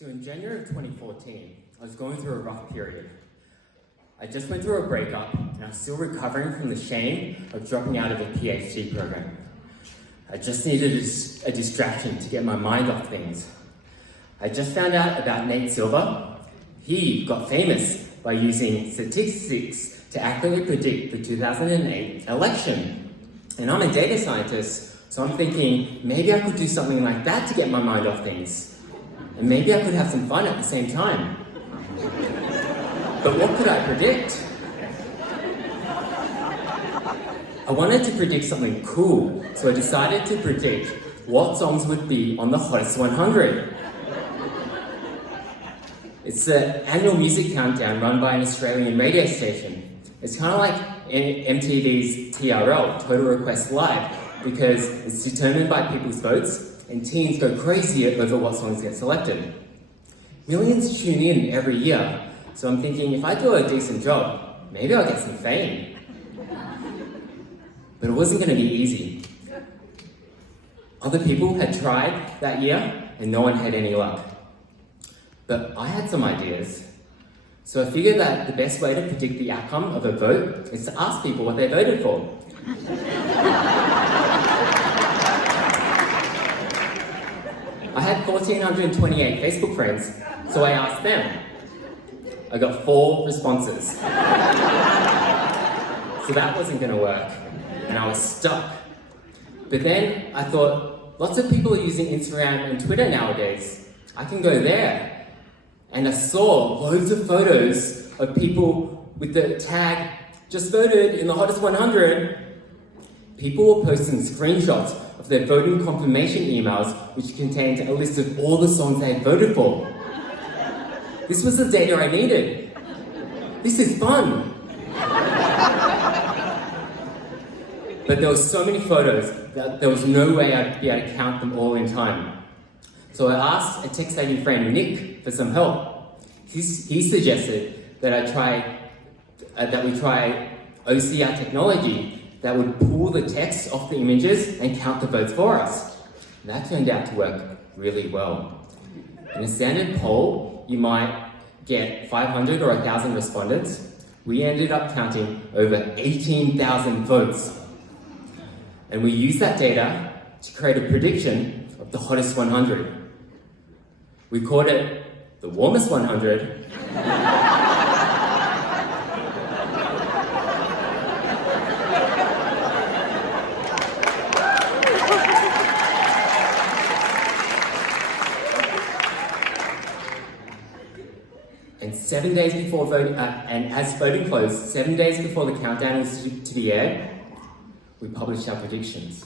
So in January of 2014, I was going through a rough period. I just went through a breakup and I was still recovering from the shame of dropping out of a PhD program. I just needed a distraction to get my mind off things. I just found out about Nate Silver. He got famous by using statistics to accurately predict the 2008 election. And I'm a data scientist, so I'm thinking maybe I could do something like that to get my mind off things. And maybe I could have some fun at the same time. But what could I predict? I wanted to predict something cool, so I decided to predict what songs would be on the Hottest 100. It's the annual music countdown run by an Australian radio station. It's kind of like MTV's TRL, Total Request Live, because it's determined by people's votes, and teens go crazy over what songs get selected. Millions tune in every year, so I'm thinking if I do a decent job, maybe I'll get some fame. But it wasn't going to be easy. Other people had tried that year, and no one had any luck. But I had some ideas. So I figured that the best way to predict the outcome of a vote is to ask people what they voted for. I had 1,428 Facebook friends, so I asked them. I got 4 responses. So that wasn't going to work, and I was stuck. But then I thought, lots of people are using Instagram and Twitter nowadays. I can go there. And I saw loads of photos of people with the tag, just voted in the Hottest 100. People were posting screenshots of their voting confirmation emails, which contained a list of all the songs they had voted for. This was the data I needed. This is fun. But there were so many photos that there was no way I'd be able to count them all in time. So I asked a tech-savvy friend, Nick, for some help. He suggested that we try OCR technology that would pull the text off the images and count the votes for us. And that turned out to work really well. In a standard poll, you might get 500 or 1,000 respondents. We ended up counting over 18,000 votes. And we used that data to create a prediction of the Hottest 100. We called it the Warmest 100. And 7 days before voting, and as voting closed, 7 days before the countdown was to be aired, we published our predictions.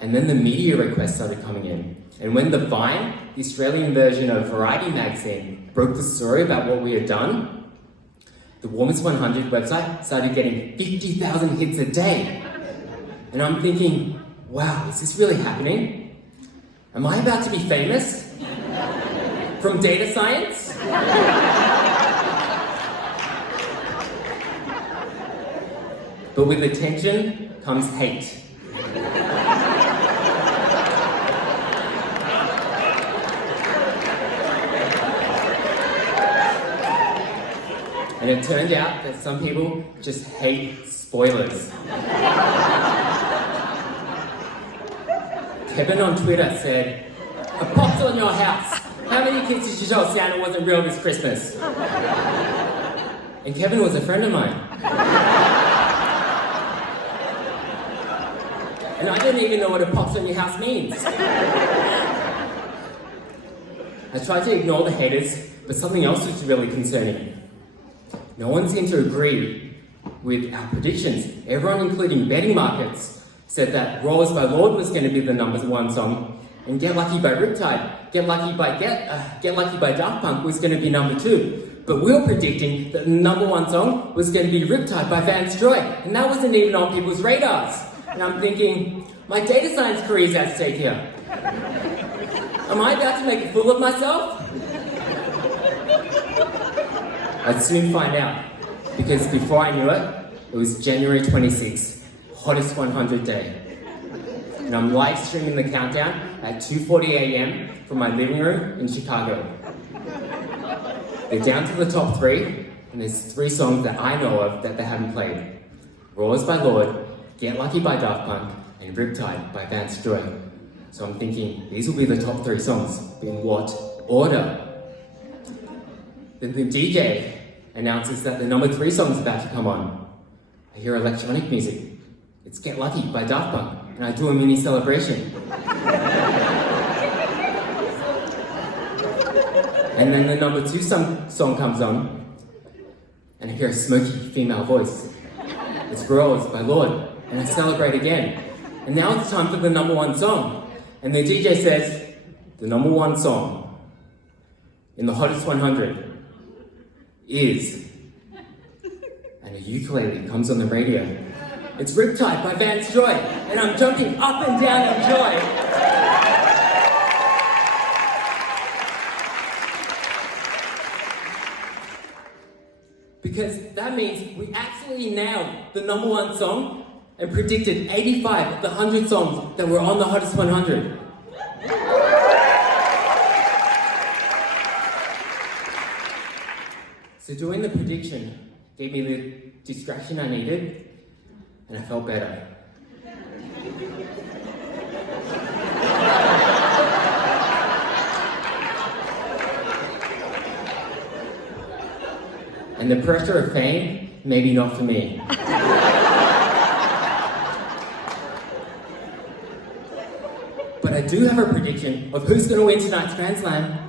And then the media requests started coming in. And when The Vine, the Australian version of Variety magazine, broke the story about what we had done, the Warmest 100 website started getting 50,000 hits a day. And I'm thinking, wow, is this really happening? Am I about to be famous? From data science? But with attention comes hate. And it turned out that some people just hate spoilers. Kevin on Twitter said, "A pox on your house. How many kids did you tell Santa wasn't real this Christmas?" And Kevin was a friend of mine. And I didn't even know what a pox on your house means. I tried to ignore the haters, but something else was really concerning. No one seemed to agree with our predictions. Everyone, including betting markets, said that Rollers by Lord was going to be the #1 song, and Get Lucky by Riptide, Get Lucky by Daft Punk was going to be #2. But we were predicting that the #1 song was going to be Riptide by Vance Joy, and that wasn't even on people's radars. And I'm thinking, my data science career is at stake here. Am I about to make a fool of myself? I'd soon find out, because before I knew it, it was January 26th, Hottest 100 day. and I'm live streaming the countdown at 2:40 a.m. from my living room in Chicago. They're down to the top 3, and there's 3 songs that I know of that they haven't played. Roars by Lord, Get Lucky by Daft Punk, and Riptide by Vance Joy. So I'm thinking, these will be the top 3 songs, but in what order? Then the DJ announces that the number 3 song is about to come on. I hear electronic music. It's Get Lucky by Daft Punk, and I do a mini celebration. And then the number 2 song comes on, and I hear a smoky female voice. It's Roars by Lord, and I celebrate again. And now it's time for the number 1 song. And the DJ says, the number 1 song in the Hottest 100 is, and a ukulele comes on the radio. It's Riptide by Vance Joy, and I'm jumping up and down in joy. Because that means we absolutely nailed the number 1 song and predicted 85 of the 100 songs that were on the Hottest 100. So doing the prediction gave me the distraction I needed, and I felt better. And the pressure of fame, maybe not for me. But I do have a prediction of who's going to win tonight's Grand Slam.